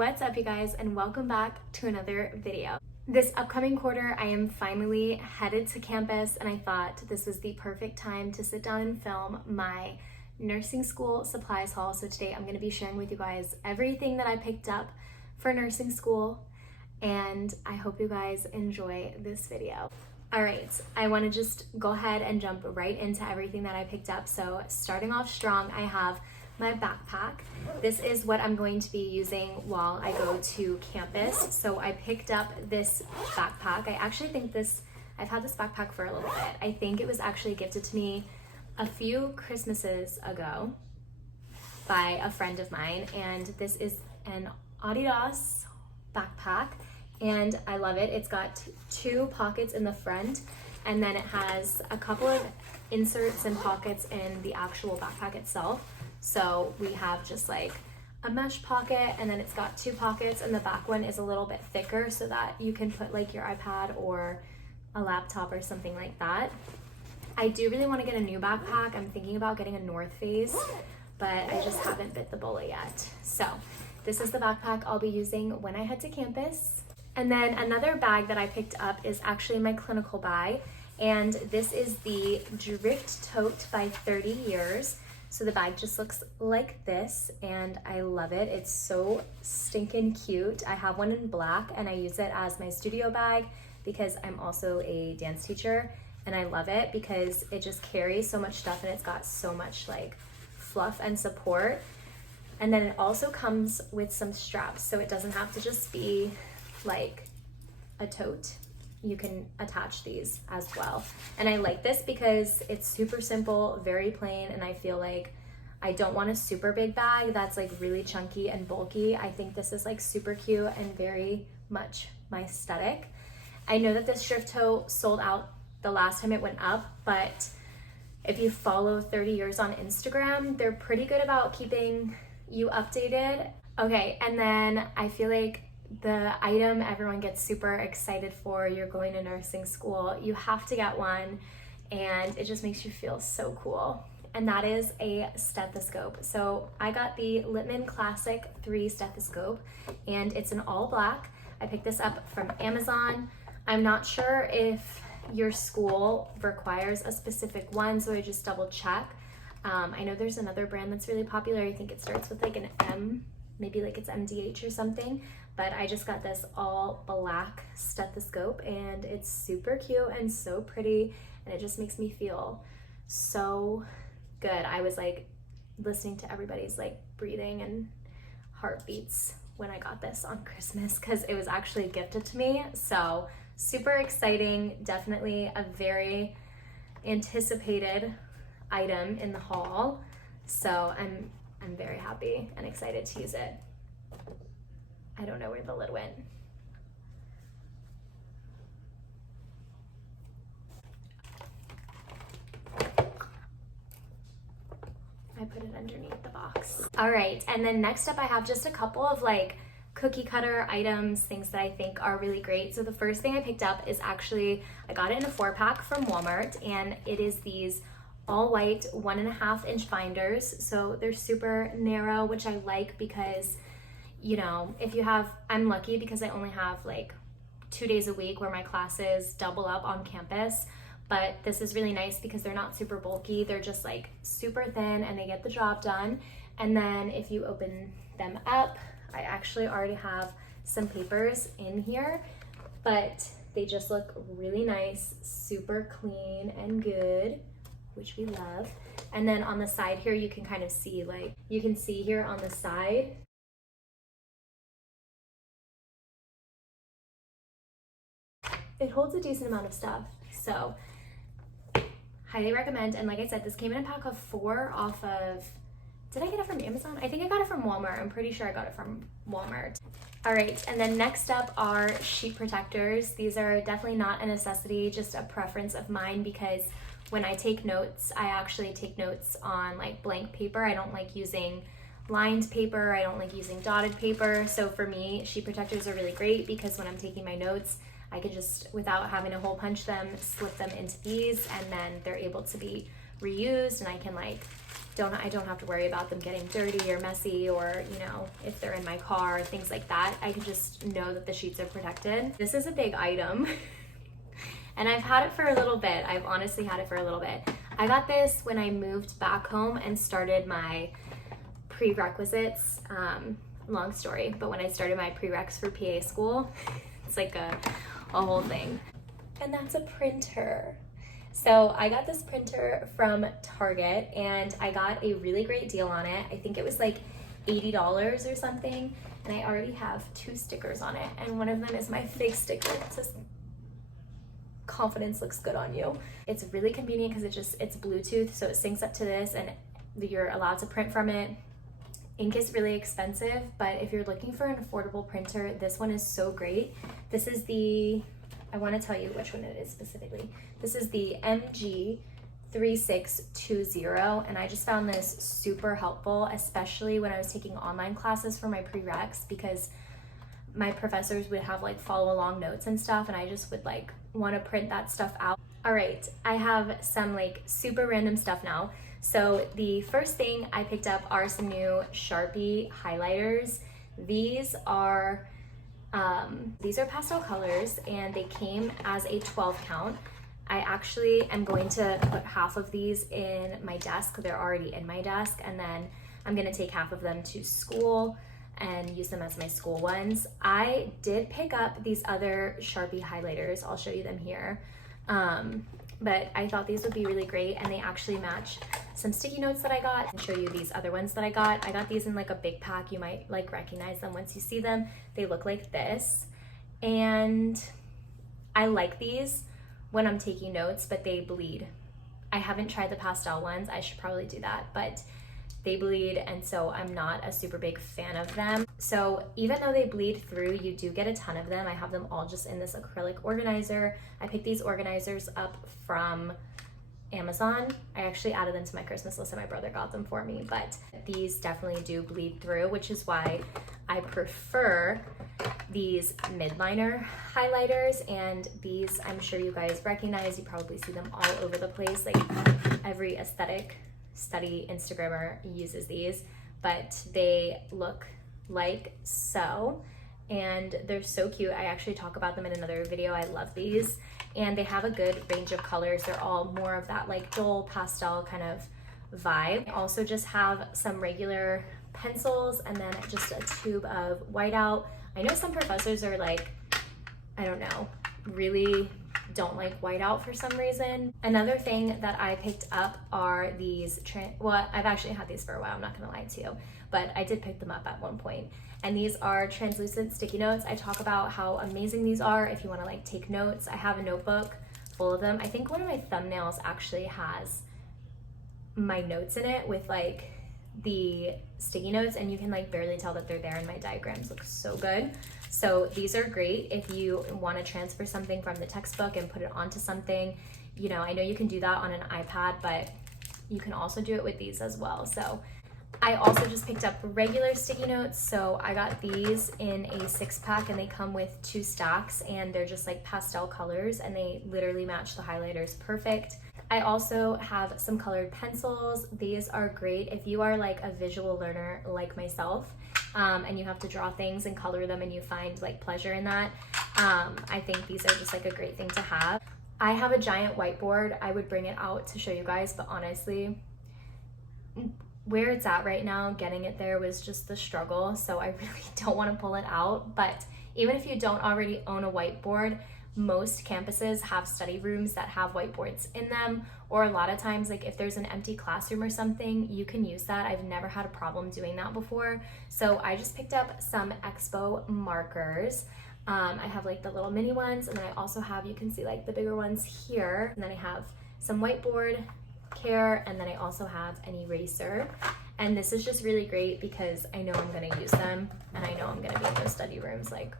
What's up, you guys, and welcome back to another video. This upcoming quarter, I am finally headed to campus, and I thought this was the perfect time to sit down and film my nursing school supplies haul. So today I'm going to be sharing with you guys everything that I picked up for nursing school, and I hope you guys enjoy this video. All right, I want to just go ahead and jump right into everything that I picked up. So starting off strong, I have my backpack. This is what I'm going to be using while I go to campus. So I picked up this backpack. I actually think I've had this backpack for a little bit. I think it was actually gifted to me a few Christmases ago by a friend of mine, and this is an Adidas backpack, and I love it. It's got two pockets in the front, and then it has a couple of inserts and pockets in the actual backpack itself. So we have just like a mesh pocket, and then it's got two pockets, and the back one is a little bit thicker so that you can put like your iPad or a laptop or something like that. I do really want to get a new backpack. I'm thinking about getting a North Face, but I just haven't bit the bullet yet. So this is the backpack I'll be using when I head to campus. And then another bag that I picked up is actually my clinical bag, and this is the Drift Tote by 30 Years. So the bag just looks like this, and I love it. It's so stinking cute. I have one in black, and I use it as my studio bag because I'm also a dance teacher, and I love it because it just carries so much stuff, and it's got so much like fluff and support. And then it also comes with some straps, so it doesn't have to just be like a tote. You can attach these as well. And I like this because it's super simple, very plain, and I feel like I don't want a super big bag that's like really chunky and bulky. I think this is like super cute and very much my aesthetic. I know that this Drift Tote sold out the last time it went up, but if you follow 30 Years on Instagram, they're pretty good about keeping you updated. Okay, and then I feel like the item everyone gets super excited for, you're going to nursing school, you have to get one, and it just makes you feel so cool. And that is a stethoscope. So I got the Littman Classic 3 stethoscope, and it's in all black. I picked this up from Amazon. I'm not sure if your school requires a specific one, so I just double check. I know there's another brand that's really popular. I think it starts with like an M, maybe like it's MDH or something, but I just got this all black stethoscope, and it's super cute and so pretty, and it just makes me feel so good. I was like listening to everybody's like breathing and heartbeats when I got this on Christmas because it was actually gifted to me. So super exciting, definitely a very anticipated item in the haul. So I'm very happy and excited to use it. I don't know where the lid went. I put it underneath the box. All right, and then next up I have just a couple of like cookie cutter items, things that I think are really great. So the first thing I picked up is actually, I got it in a 4-pack from Walmart, and it is these all white 1.5 inch binders. So they're super narrow, which I like because, you know, if you have, I'm lucky because I only have like 2 days a week where my classes double up on campus, but this is really nice because they're not super bulky. They're just like super thin, and they get the job done. And then if you open them up, I actually already have some papers in here, but they just look really nice, super clean and good, which we love. And then on the side here, you can kind of see, like, you can see here on the side, it holds a decent amount of stuff. So highly recommend. And like I said, this came in a pack of 4 off of, did I get it from Amazon? I think I got it from Walmart. I'm pretty sure I got it from Walmart. All right, and then next up are sheet protectors. These are definitely not a necessity, just a preference of mine, because when I take notes, I actually take notes on like blank paper. I don't like using lined paper. I don't like using dotted paper. So for me, sheet protectors are really great because when I'm taking my notes, I can just, without having to hole punch them, slip them into these, and then they're able to be reused, and I can like, I don't have to worry about them getting dirty or messy, or, you know, if they're in my car, things like that. I can just know that the sheets are protected. This is a big item and I've had it for a little bit. I've honestly had it for a little bit. I got this when I moved back home and started my prerequisites. Long story, but when I started my prereqs for PA school, it's like a whole thing. And that's a printer. So I got this printer from Target and I got a really great deal on it. I think it was like $80 or something. And I already have 2 stickers on it. And one of them is my fake sticker. It says, "Confidence looks good on you." It's really convenient because it's Bluetooth. So it syncs up to this and you're allowed to print from it. Ink is really expensive, but if you're looking for an affordable printer, this one is so great. This is I want to tell you which one it is specifically. This is the MG3620, and I just found this super helpful, especially when I was taking online classes for my prereqs, because my professors would have like follow along notes and stuff, and I just would like want to print that stuff out. All right, I have some like super random stuff now. So the first thing I picked up are some new Sharpie highlighters. These are pastel colors and they came as a 12 count. I actually am going to put half of these in my desk. They're already in my desk, and then I'm gonna take half of them to school and use them as my school ones. I did pick up these other Sharpie highlighters. I'll show you them here. But I thought these would be really great, and they actually match some sticky notes that I got. I'll show you these other ones that I got. I got these in like a big pack. You might like recognize them once you see them. They look like this, and I like these when I'm taking notes, but they bleed. I haven't tried the pastel ones. I should probably do that, but they bleed, and so I'm not a super big fan of them. So even though they bleed through, you do get a ton of them. I have them all just in this acrylic organizer. I picked these organizers up from Amazon. I actually added them to my Christmas list and my brother got them for me, but these definitely do bleed through, which is why I prefer these midliner highlighters. And these, I'm sure you guys recognize, you probably see them all over the place. Like every aesthetic study Instagrammer uses these, but they look like so, and they're so cute. I actually talk about them in another video. I love these, and they have a good range of colors. They're all more of that like dull pastel kind of vibe. I also just have some regular pencils and then just a tube of whiteout. I know some professors are like, I don't know, really don't like whiteout for some reason. Another thing that I picked up are these, well, I've actually had these for a while, I'm not gonna lie to you, but I did pick them up at one point. And these are translucent sticky notes. I talk about how amazing these are if you wanna like take notes. I have a notebook full of them. I think one of my thumbnails actually has my notes in it with like the sticky notes, and you can like barely tell that they're there, and my diagrams look so good. So these are great if you want to transfer something from the textbook and put it onto something. You know, I know you can do that on an iPad, but you can also do it with these as well. So I also just picked up regular sticky notes. So I got these in a 6-pack, and they come with 2 stacks, and they're just like pastel colors, and they literally match the highlighters perfect. I also have some colored pencils. These are great if you are like a visual learner like myself, and you have to draw things and color them and you find like pleasure in that. I think these are just like a great thing to have. I have a giant whiteboard. I would bring it out to show you guys, but honestly, where it's at right now, getting it there was just the struggle. So I really don't want to pull it out. But even if you don't already own a whiteboard, most campuses have study rooms that have whiteboards in them, or a lot of times like if there's an empty classroom or something, you can use that. I've never had a problem doing that before. So I just picked up some EXPO markers. I have like the little mini ones, and then I also have, you can see like the bigger ones here, and then I have some whiteboard care, and then I also have an eraser. And this is just really great because I know I'm going to use them, and I know I'm going to be in those study rooms like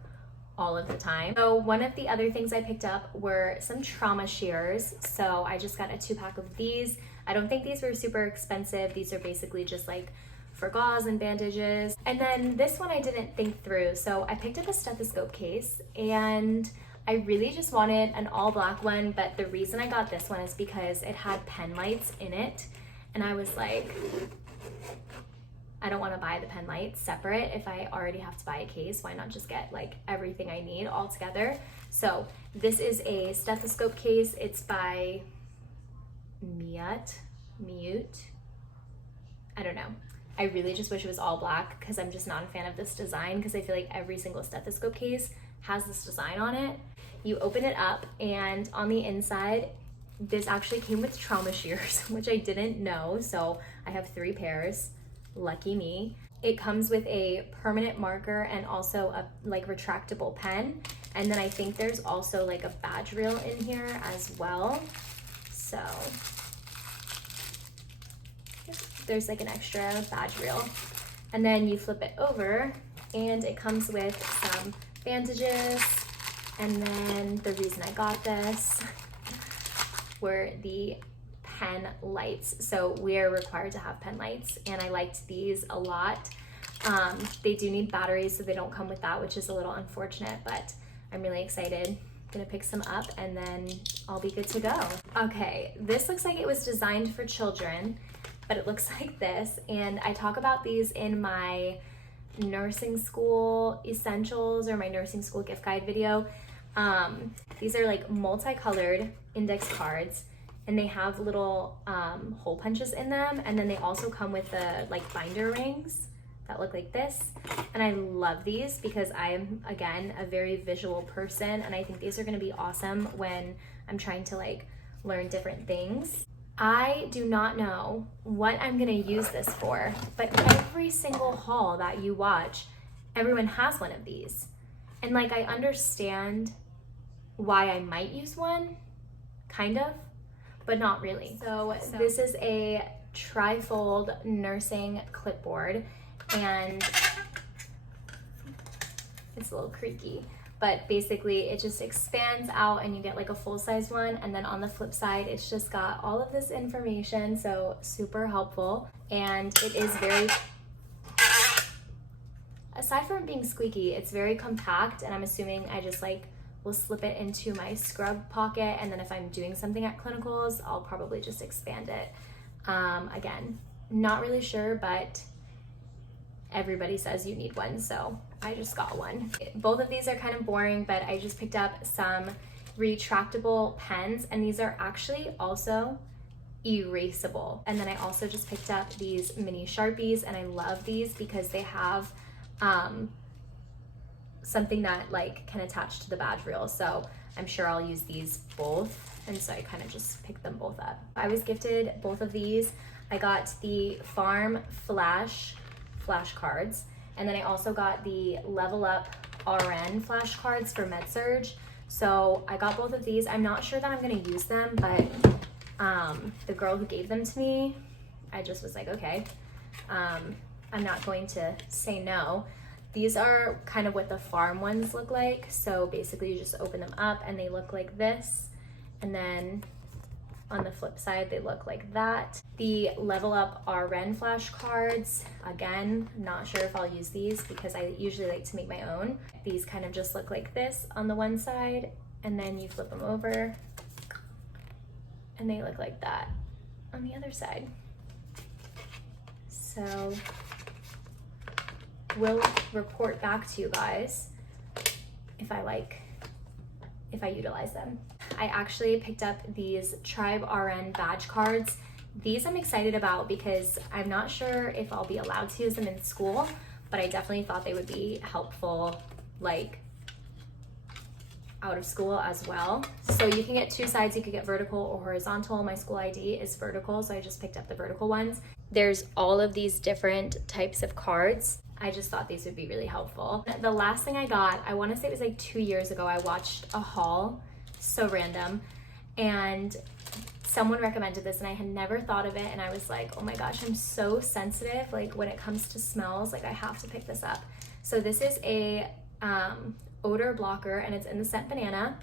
all of the time. So one of the other things I picked up were some trauma shears. So I just got a 2-pack of these. I don't think these were super expensive. These are basically just like for gauze and bandages. And then this one I didn't think through. So I picked up a stethoscope case, and I really just wanted an all black one, but the reason I got this one is because it had pen lights in it, and I was like, I don't want to buy the pen lights separate. If I already have to buy a case, why not just get like everything I need all together? So this is a stethoscope case. It's by MIDLINER. I don't know. I really just wish it was all black because I'm just not a fan of this design, because I feel like every single stethoscope case has this design on it. You open it up, and on the inside, this actually came with trauma shears, which I didn't know. So I have 3 pairs. Lucky me. It comes with a permanent marker and also a like retractable pen. And then I think there's also like a badge reel in here as well. So there's like an extra badge reel. And then you flip it over and it comes with some bandages. And then the reason I got this were the pen lights. So we're required to have pen lights, and I liked these a lot. They do need batteries, so they don't come with that, which is a little unfortunate, but I'm really excited. I'm gonna pick some up and then I'll be good to go. Okay, this looks like it was designed for children, but it looks like this, and I talk about these in my nursing school essentials or my nursing school gift guide video. These are like multicolored index cards, and they have little hole punches in them, and then they also come with the like binder rings that look like this. And I love these because I am, again, a very visual person, and I think these are going to be awesome when I'm trying to like learn different things. I do not know what I'm going to use this for, but every single haul that you watch, everyone has one of these, and like I understand why I might use one, kind of, but not really. So this is a trifold nursing clipboard, and it's a little creaky, but basically it just expands out and you get like a full-size one. And then on the flip side, it's just got all of this information, so super helpful. And it is very, aside from being squeaky, it's very compact, and I'm assuming I just like will slip it into my scrub pocket, and then if I'm doing something at clinicals, I'll probably just expand it. Again, not really sure, but everybody says you need one, so I just got one. Both of these are kind of boring, but I just picked up some retractable pens, and these are actually also erasable. And then I also just picked up these mini Sharpies, and I love these because they have something that like can attach to the badge reel, so I'm sure I'll use these both, and so I kind of just picked them both up. I was gifted both of these. I got the Farm flashcards, and then I also got the Level Up RN flashcards for MedSurge. So I got both of these. I'm not sure that I'm gonna use them, but the girl who gave them to me, I just was like, okay, I'm not going to say no. These are kind of what the farm ones look like. So basically you just open them up and they look like this. And then on the flip side, they look like that. The Level Up RN flashcards, again, not sure if I'll use these because I usually like to make my own. These kind of just look like this on the one side, and then you flip them over and they look like that on the other side. So we'll report back to you guys if I utilize them. I actually picked up these Tribe RN badge cards. These I'm excited about because I'm not sure if I'll be allowed to use them in school, but I definitely thought they would be helpful like out of school as well. So you can get 2 sides, you could get vertical or horizontal. My school ID is vertical, so I just picked up the vertical ones. There's all of these different types of cards. I just thought these would be really helpful. The last thing I got, I wanna say it was like 2 years ago, I watched a haul, so random, and someone recommended this and I had never thought of it, and I was like, oh my gosh, I'm so sensitive, like when it comes to smells, like I have to pick this up. So this is a odor blocker, and it's in the scent banana.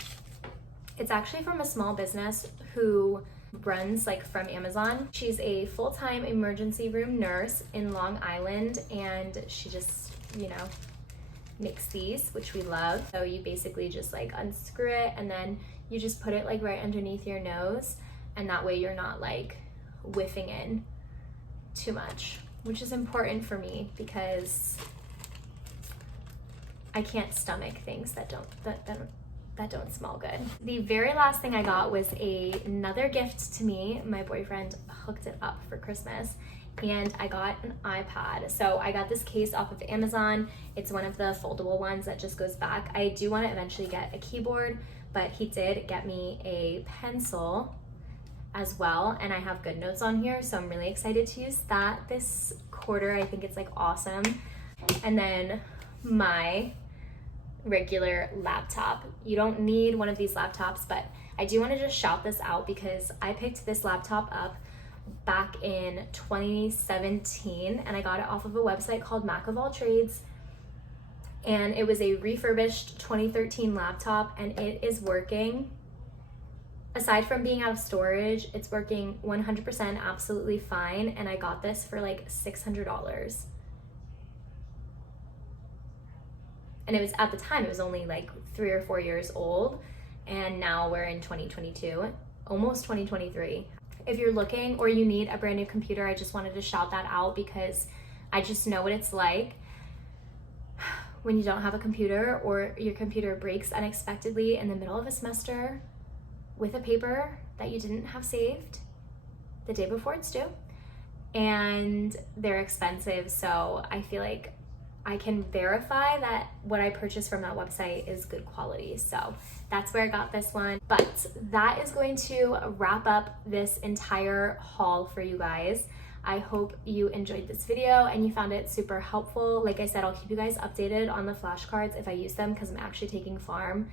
It's actually from a small business who runs like from Amazon. She's a full-time emergency room nurse in Long Island, and she just, you know, Mixies, which we love. So you basically just like unscrew it and then you just put it like right underneath your nose, and that way you're not like whiffing in too much, which is important for me because I can't stomach things that don't smell good. The very last thing I got was another gift to me. My boyfriend hooked it up for Christmas, and I got an iPad. So I got this case off of Amazon. It's one of the foldable ones that just goes back. I do want to eventually get a keyboard, but he did get me a pencil as well, and I have GoodNotes on here, so I'm really excited to use that this quarter. I think it's like awesome. And then my regular laptop. You don't need one of these laptops, but I do want to just shout this out because I picked this laptop up back in 2017 and I got it off of a website called Mac of All Trades, and it was a refurbished 2013 laptop, and it is working. Aside from being out of storage, it's working 100% absolutely fine, and I got this for like $600. And it was, at the time, it was only like 3 or 4 years old, and now we're in 2022, almost 2023. If you're looking or you need a brand new computer, I just wanted to shout that out because I just know what it's like when you don't have a computer or your computer breaks unexpectedly in the middle of a semester with a paper that you didn't have saved the day before it's due. And they're expensive, so I feel like I can verify that what I purchased from that website is good quality. So that's where I got this one. But that is going to wrap up this entire haul for you guys. I hope you enjoyed this video and you found it super helpful. Like I said, I'll keep you guys updated on the flashcards if I use them because I'm actually taking farm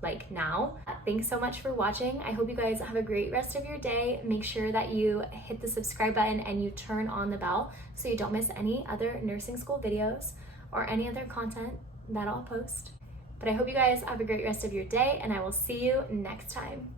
like now. Thanks so much for watching. I hope you guys have a great rest of your day. Make sure that you hit the subscribe button and you turn on the bell so you don't miss any other nursing school videos or any other content that I'll post. But I hope you guys have a great rest of your day, and I will see you next time.